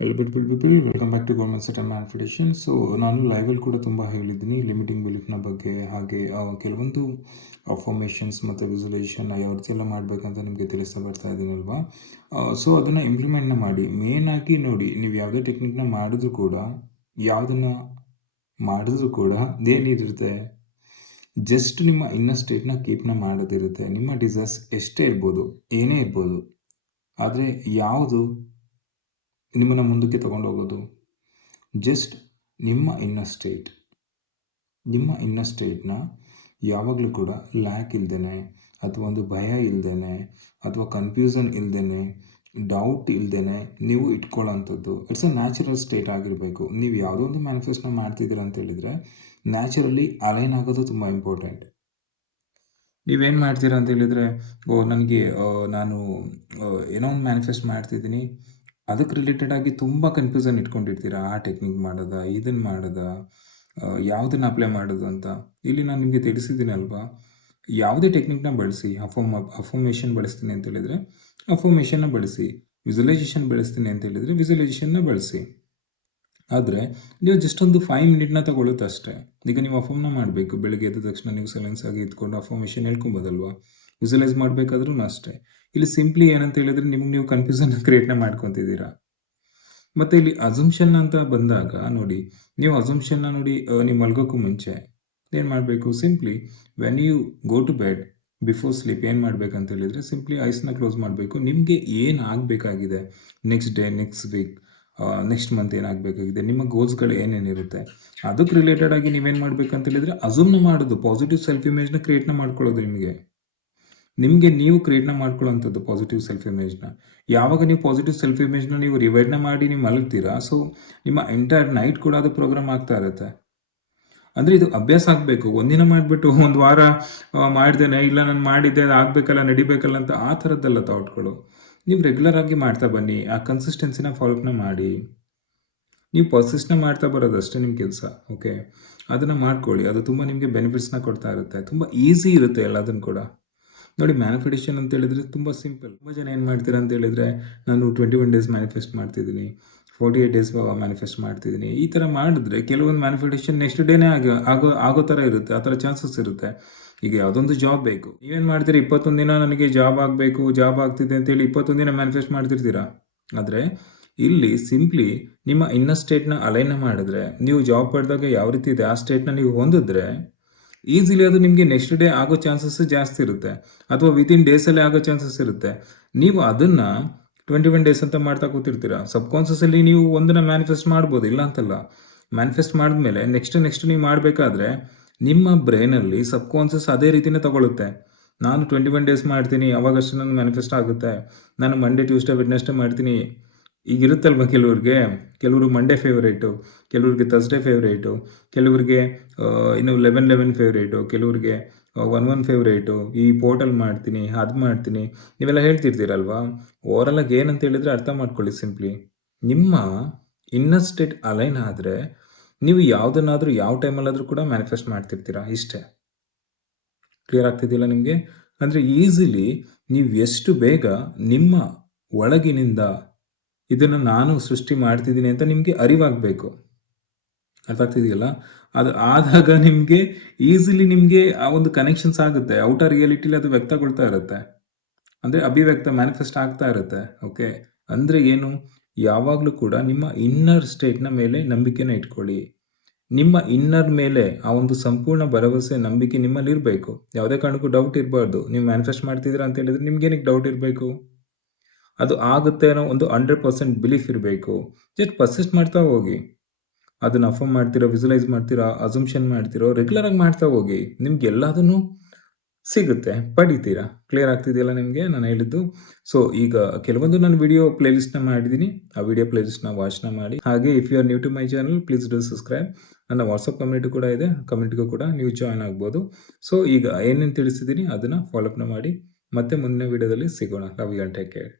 Hello beautiful people, welcome back to golden set and manifestation. So ನಾನು ಲೈವಲ್ಲಿ ಕೂಡ ತುಂಬ ಹೇಳಿದ್ದೀನಿ ಲಿಮಿಟಿಂಗ್ ಬಿಲೀಫ್ನ ಬಗ್ಗೆ, ಹಾಗೆ ಕೆಲವೊಂದು ಅಫರ್ಮೇಷನ್ಸ್ ಮತ್ತು ವಿಸುಲೇಷನ್ ಯಾವ ರೀತಿ ಎಲ್ಲ ಮಾಡಬೇಕಂತ ನಿಮಗೆ ತಿಳಿಸ್ತಾ ಬರ್ತಾ ಇದ್ದೀನಲ್ವಾ. ಸೊ ಅದನ್ನು ಇಂಪ್ಲಿಮೆಂಟ್ನ ಮಾಡಿ. ಮೇನಾಗಿ ನೋಡಿ, ನೀವು ಯಾವುದೇ ಟೆಕ್ನಿಕ್ನ ಮಾಡಿದ್ರು ಕೂಡ, ಯಾವುದನ್ನು ಮಾಡಿದ್ರು ಕೂಡ ಏನಿರುತ್ತೆ, ಜಸ್ಟ್ ನಿಮ್ಮ ಇನ್ನರ್ ಸ್ಟೇಟ್ನ ಕೀಪ್ನ ಮಾಡೋದಿರುತ್ತೆ. ನಿಮ್ಮ ಡಿಸೈರ್ಸ್ ಎಷ್ಟೇ ಇರ್ಬೋದು, ಏನೇ ಇರ್ಬೋದು, ಆದರೆ ಯಾವುದು ನಿಮ್ಮನ್ನು ಮುಂದಕ್ಕೆ ತಗೊಂಡೋಗೋದು, ಜಸ್ಟ್ ನಿಮ್ಮ ಇನ್ನರ್ ಸ್ಟೇಟ್ನ ಯಾವಾಗಲೂ ಕೂಡ ಲ್ಯಾಕ್ ಇಲ್ದೇನೆ, ಅಥವಾ ಒಂದು ಭಯ ಇಲ್ದೇನೆ, ಅಥವಾ ಕನ್ಫ್ಯೂಷನ್ ಇಲ್ದೇನೆ, ಡೌಟ್ ಇಲ್ದೇನೆ ನೀವು ಇಟ್ಕೊಳ್ಳೋಂಥದ್ದು. ಇಟ್ಸ್ ಅ ನ್ಯಾಚುರಲ್ ಸ್ಟೇಟ್ ಆಗಿರಬೇಕು. ನೀವು ಯಾವುದೋ ಒಂದು ಮ್ಯಾನಿಫೆಸ್ಟ್ನ ಮಾಡ್ತಿದ್ದೀರ ಅಂತ ಹೇಳಿದರೆ ನ್ಯಾಚುರಲಿ ಅಲೈನ್ ಆಗೋದು ತುಂಬ ಇಂಪಾರ್ಟೆಂಟ್. ನೀವೇನು ಮಾಡ್ತೀರಾ ಅಂತ ಹೇಳಿದರೆ, ನನಗೆ ನಾನು ಏನೋ ಒಂದು ಮ್ಯಾನಿಫೆಸ್ಟ್ ಮಾಡ್ತಿದ್ದೀನಿ, ಅದಕ್ಕೆ ರಿಲೇಟೆಡ್ ಆಗಿ ತುಂಬ ಕನ್ಫ್ಯೂಷನ್ ಇಟ್ಕೊಂಡಿರ್ತೀರ. ಆ ಟೆಕ್ನಿಕ್ ಮಾಡೋದ, ಇದನ್ನು ಮಾಡೋದ, ಯಾವುದನ್ನು ಅಪ್ಲೈ ಮಾಡೋದು ಅಂತ. ಇಲ್ಲಿ ನಾನು ನಿಮಗೆ ತಿಳಿಸಿದ್ದೀನಲ್ವಾ, ಯಾವುದೇ ಟೆಕ್ನಿಕ್ನ ಬಳಸಿ. ಅಫರ್ಮೇಷನ್ ಬಳಸ್ತೀನಿ ಅಂತ ಹೇಳಿದರೆ ಅಫರ್ಮೇಷನ್ನ ಬಳಸಿ, ವಿಸುಲೈಸೇಷನ್ ಬಳಸ್ತೀನಿ ಅಂತ ಹೇಳಿದರೆ ವಿಸುಲೈಸೇಷನ್ನ ಬಳಸಿ. ಆದರೆ ನೀವು ಜಸ್ಟ್ ಒಂದು 5 ಮಿನಿಟ್ನ ತಗೊಳ್ಳುತ್ತೆ ಅಷ್ಟೇ. ಈಗ ನೀವು ಅಫರ್ಮ್ನ ಮಾಡಬೇಕು, ಬೆಳಗ್ಗೆ ಎದ್ದ ತಕ್ಷಣ ನೀವು ಸೈಲೆನ್ಸ್ ಆಗಿ ಇದ್ಕೊಂಡು ಅಫರ್ಮೇಷನ್ ಹೇಳ್ಕೊಬೋದಲ್ವಾ. ವಿಸುಲೈಸ್ ಮಾಡಬೇಕಾದ್ರೂ ಅಷ್ಟೇ. ಇಲ್ಲಿ ಸಿಂಪ್ಲಿ ಏನಂತ ಹೇಳಿದ್ರೆ ನಿಮ್ಗೆ ನೀವು ಕನ್ಫ್ಯೂಷನ್ ಕ್ರಿಯೇಟ್ನ ಮಾಡ್ಕೊತಿದ್ದೀರಾ. ಮತ್ತು ಇಲ್ಲಿ ಅಸಂಪ್ಷನ್ ಅಂತ ಬಂದಾಗ ನೋಡಿ, ನೀವು ಅಸಂಪ್ಷನ್ನ ನೋಡಿ, ನೀವು ಮಲ್ಗೋಕ್ಕೂ ಮುಂಚೆ ಏನು ಮಾಡಬೇಕು, simply when you go to bed before sleep ಏನು ಮಾಡಬೇಕಂತ ಹೇಳಿದರೆ ಸಿಂಪ್ಲಿ ಐಸ್ನ ಕ್ಲೋಸ್ ಮಾಡಬೇಕು. ನಿಮಗೆ ಏನು ಆಗಬೇಕಾಗಿದೆ next day, next week, next month ಏನಾಗಬೇಕಾಗಿದೆ, ನಿಮ್ಮ ಗೋಲ್ಸ್ಗಳು ಏನೇನಿರುತ್ತೆ ಅದಕ್ಕೆ ರಿಲೇಟೆಡ್ ಆಗಿ ನೀವೇನು ಮಾಡಬೇಕಂತ ಹೇಳಿದರೆ ಅಸೂಮ್ನ ಮಾಡೋದು, ಪಾಸಿಟಿವ್ ಸೆಲ್ಫ್ ಇಮೇಜ್ನ ಕ್ರಿಯೇಟ್ನ ಮಾಡ್ಕೊಳ್ಳೋದು. ನಿಮಗೆ ನೀವು ಕ್ರಿಯೇಟ್ನ ಮಾಡ್ಕೊಳ್ಳೋಂಥದ್ದು ಪಾಸಿಟಿವ್ ಸೆಲ್ಫ್ ಇಮೇಜ್ನ. ಯಾವಾಗ ನೀವು ಪಾಸಿಟಿವ್ ಸೆಲ್ಫ್ ಇಮೇಜ್ನ ನೀವು ರಿವೈಡ್ನ ಮಾಡಿ ನೀವು ಮಲಗ್ತೀರಾ, ಸೊ ನಿಮ್ಮ ಎಂಟೈರ್ ನೈಟ್ ಕೂಡ ಅದು ಪ್ರೋಗ್ರಾಮ್ ಆಗ್ತಾ ಇರುತ್ತೆ. ಅಂದರೆ ಇದು ಅಭ್ಯಾಸ ಆಗಬೇಕು. ಒಂದಿನ ಮಾಡಿಬಿಟ್ಟು ಒಂದು ವಾರ ಮಾಡ್ದೇನೆ, ಇಲ್ಲ ನಾನು ಮಾಡಿದ್ದೆ ಅದು ಆಗಬೇಕಲ್ಲ, ನಡಿಬೇಕಲ್ಲ ಅಂತ ಆ ಥರದ್ದೆಲ್ಲ ಥಾಟ್ಗಳು. ನೀವು ರೆಗ್ಯುಲರ್ ಆಗಿ ಮಾಡ್ತಾ ಬನ್ನಿ, ಆ ಕನ್ಸಿಸ್ಟೆನ್ಸಿನ ಫಾಲೋಅಪ್ನ ಮಾಡಿ. ನೀವು ಪರ್ಸಿಸ್ಟ್ನ ಮಾಡ್ತಾ ಬರೋದಷ್ಟೇ ನಿಮ್ಮ ಕೆಲಸ. ಓಕೆ, ಅದನ್ನು ಮಾಡ್ಕೊಳ್ಳಿ. ಅದು ತುಂಬ ನಿಮಗೆ ಬೆನಿಫಿಟ್ಸ್ನ ಕೊಡ್ತಾ ಇರುತ್ತೆ. ತುಂಬ ಈಸಿ ಇರುತ್ತೆ ಎಲ್ಲದನ್ನು ಕೂಡ. ನೋಡಿ, ಮ್ಯಾನಿಫೆಸ್ಟೇಷನ್ ಅಂತ ಹೇಳಿದ್ರೆ ತುಂಬ ಸಿಂಪಲ್. ತುಂಬ ಜನ ಏನು ಮಾಡ್ತೀರಾ ಅಂತ ಹೇಳಿದ್ರೆ, ನಾನು 21 ಡೇಸ್ ಮ್ಯಾನಿಫೆಸ್ಟ್ ಮಾಡ್ತಿದ್ದೀನಿ, 48 ಡೇಸ್ ಮ್ಯಾನಿಫೆಸ್ಟ್ ಮಾಡ್ತಿದ್ದೀನಿ. ಈ ಥರ ಮಾಡಿದ್ರೆ ಕೆಲವೊಂದು ಮ್ಯಾನಿಫೆಸ್ಟೇಷನ್ ನೆಕ್ಸ್ಟ್ ಡೇನೇ ಆಗೋ ಥರ ಇರುತ್ತೆ, ಆ ಥರ ಚಾನ್ಸಸ್ ಇರುತ್ತೆ. ಈಗ ಯಾವುದೊಂದು ಜಾಬ್ ಬೇಕು, ನೀವೇನು ಮಾಡ್ತೀರಿ, 21 ದಿನ ನನಗೆ ಜಾಬ್ ಆಗಬೇಕು, ಜಾಬ್ ಆಗ್ತಿದೆ ಅಂತೇಳಿ 21 ದಿನ ಮ್ಯಾನಿಫೆಸ್ಟ್ ಮಾಡ್ತಿರ್ತೀರಾ. ಆದರೆ ಇಲ್ಲಿ ಸಿಂಪ್ಲಿ ನಿಮ್ಮ ಇನ್ನರ್ ಸ್ಟೇಟ್ನ ಅಲೈನ್ ಮಾಡಿದ್ರೆ, ನೀವು ಜಾಬ್ ಪಡೆದಾಗ ಯಾವ ರೀತಿ ಇದೆ ಆ ಸ್ಟೇಟ್ನ ನೀವು ಹೊಂದಿದ್ರೆ ಈಸಿಲಿ ಅದು ನಿಮಗೆ ನೆಕ್ಸ್ಟ್ ಡೇ ಆಗೋ ಚಾನ್ಸಸ್ ಜಾಸ್ತಿ ಇರುತ್ತೆ, ಅಥವಾ ವಿತಿನ್ ಡೇಸಲ್ಲಿ ಆಗೋ ಚಾನ್ಸಸ್ ಇರುತ್ತೆ. ನೀವು ಅದನ್ನು 21 ಡೇಸ್ ಅಂತ ಮಾಡ್ತಾ ಕೂತಿರ್ತೀರಾ. ಸಬ್ಕಾನ್ಷಿಯಸಲ್ಲಿ ನೀವು ಒಂದನ್ನು ಮ್ಯಾನಿಫೆಸ್ಟ್ ಮಾಡ್ಬೋದು, ಇಲ್ಲ ಅಂತಲ್ಲ. ಮ್ಯಾನಿಫೆಸ್ಟ್ ಮಾಡಿದ್ಮೇಲೆ ನೆಕ್ಸ್ಟ್ ನೀವು ಮಾಡಬೇಕಾದ್ರೆ ನಿಮ್ಮ ಬ್ರೈನಲ್ಲಿ ಸಬ್ಕಾನ್ಷಿಯಸ್ ಅದೇ ರೀತಿನೇ ತಗೊಳುತ್ತೆ. ನಾನು 21 ಡೇಸ್ ಮಾಡ್ತೀನಿ, ಅವಾಗಷ್ಟು ನನ್ನ ಮ್ಯಾನಿಫೆಸ್ಟ್ ಆಗುತ್ತೆ. ನಾನು ಮಂಡೇ, ಟ್ಯೂಸ್ಡೇ, ವೆಡ್ನೆಸ್ಡೇ ಮಾಡ್ತೀನಿ. ಈಗ ಇರುತ್ತಲ್ವ, ಕೆಲವರು ಮಂಡೇ ಫೇವ್ರೇಟು, ಕೆಲವ್ರಿಗೆ ಥರ್ಸ್ಡೇ ಫೇವ್ರೇಟು, ಕೆಲವ್ರಿಗೆ ಇನ್ನು 11 ಫೇವ್ರೇಟು, ಕೆಲವ್ರಿಗೆ 11 ಫೇವ್ರೇಟು. ಈ ಪೋರ್ಟಲ್ ಮಾಡ್ತೀನಿ, ಅದು ಮಾಡ್ತೀನಿ, ನೀವೆಲ್ಲ ಹೇಳ್ತಿರ್ತೀರಲ್ವಾ. ಓವರಾಲ್ ಆಗಿ ಏನಂತ ಹೇಳಿದರೆ ಅರ್ಥ ಮಾಡ್ಕೊಳ್ಳಿ. ಸಿಂಪ್ಲಿ ನಿಮ್ಮ ಇನ್ನರ್ ಸ್ಟೇಟ್ ಅಲೈನ್ ಆದರೆ ನೀವು ಯಾವುದನ್ನಾದರೂ ಯಾವ ಟೈಮಲ್ಲಾದರೂ ಕೂಡ ಮ್ಯಾನಿಫೆಸ್ಟ್ ಮಾಡ್ತಿರ್ತೀರಾ. ಇಷ್ಟೇ. ಕ್ಲಿಯರ್ ಆಗ್ತಿದ್ದಿಲ್ಲ ನಿಮಗೆ? ಅಂದರೆ ಈಸಿಲಿ ನೀವು ಎಷ್ಟು ಬೇಗ ನಿಮ್ಮ ಒಳಗಿನಿಂದ ಇದನ್ನು ನಾನು ಸೃಷ್ಟಿ ಮಾಡ್ತಿದ್ದೀನಿ ಅಂತ ನಿಮಗೆ ಅರಿವಾಗಬೇಕು. ಅರ್ಥ ಆಗ್ತಿದೆಯಲ್ಲ? ಅದು ಆದಾಗ ನಿಮಗೆ ಈಸಿಲಿ ನಿಮಗೆ ಆ ಒಂದು ಕನೆಕ್ಷನ್ಸ್ ಆಗುತ್ತೆ. ಔಟರ್ ರಿಯಾಲಿಟಿಲಿ ಅದು ವ್ಯಕ್ತಗೊಳ್ತಾ ಇರುತ್ತೆ, ಅಂದರೆ ಅಭಿವ್ಯಕ್ತ ಮ್ಯಾನಿಫೆಸ್ಟ್ ಆಗ್ತಾ ಇರುತ್ತೆ. ಓಕೆ, ಅಂದರೆ ಏನು, ಯಾವಾಗಲೂ ಕೂಡ ನಿಮ್ಮ ಇನ್ನರ್ ಸ್ಟೇಟ್ನ ಮೇಲೆ ನಂಬಿಕೆನ ಇಟ್ಕೊಳ್ಳಿ. ನಿಮ್ಮ ಇನ್ನರ್ ಮೇಲೆ ಆ ಒಂದು ಸಂಪೂರ್ಣ ಭರವಸೆ, ನಂಬಿಕೆ ನಿಮ್ಮಲ್ಲಿ ಇರಬೇಕು. ಯಾವುದೇ ಕಾರಣಕ್ಕೂ ಡೌಟ್ ಇರಬಾರ್ದು. ನೀವು ಮ್ಯಾನಿಫೆಸ್ಟ್ ಮಾಡ್ತಿದ್ದೀರಾ ಅಂತ ಹೇಳಿದ್ರೆ ನಿಮ್ಗೇನಕ್ಕೆ ಡೌಟ್ ಇರಬೇಕು? ಅದು ಆಗುತ್ತೆ ಅನ್ನೋ ಒಂದು 100% ಬಿಲೀಫ್ ಇರಬೇಕು. ಜಸ್ಟ್ ಪರ್ಸಿಸ್ಟ್ ಮಾಡ್ತಾ ಹೋಗಿ. ಅದನ್ನು ಅಫರ್ಮ್ ಮಾಡ್ತೀರಾ, ವಿಸುಲೈಸ್ ಮಾಡ್ತೀರಾ, ಅಸಂಪ್ಷನ್ ಮಾಡ್ತೀರೋ, ರೆಗ್ಯುಲರ್ ಆಗಿ ಮಾಡ್ತಾ ಹೋಗಿ. ನಿಮ್ಗೆ ಎಲ್ಲದನ್ನು ಸಿಗುತ್ತೆ, ಪಡಿತೀರಾ. ಕ್ಲಿಯರ್ ಆಗ್ತಿದೆಯಲ್ಲ ನಿಮಗೆ ನಾನು ಹೇಳಿದ್ದು? ಸೊ ಈಗ ಕೆಲವೊಂದು ನಾನು ವಿಡಿಯೋ ಪ್ಲೇಲಿಸ್ಟ್ನ ಮಾಡಿದ್ದೀನಿ, ಆ ವಿಡಿಯೋ ಪ್ಲೇಲಿಸ್ಟ್ನ ವಾಚ್ನ ಮಾಡಿ. ಹಾಗೆ if you are new to my channel, please do subscribe. ನನ್ನ ವಾಟ್ಸಪ್ ಕಮ್ಯುನಿಟಿ ಕೂಡ ಇದೆ, ಕಮ್ಯುನಿಟಿಗೂ ಕೂಡ ನೀವು ಜಾಯ್ನ್ ಆಗ್ಬೋದು. ಸೊ ಈಗ ಏನೇನು ತಿಳಿಸಿದ್ದೀನಿ ಅದನ್ನು ಫಾಲೋಅಪ್ನ ಮಾಡಿ. ಮತ್ತೆ ಮುಂದಿನ ವಿಡಿಯೋದಲ್ಲಿ ಸಿಗೋಣ. Love you and take care.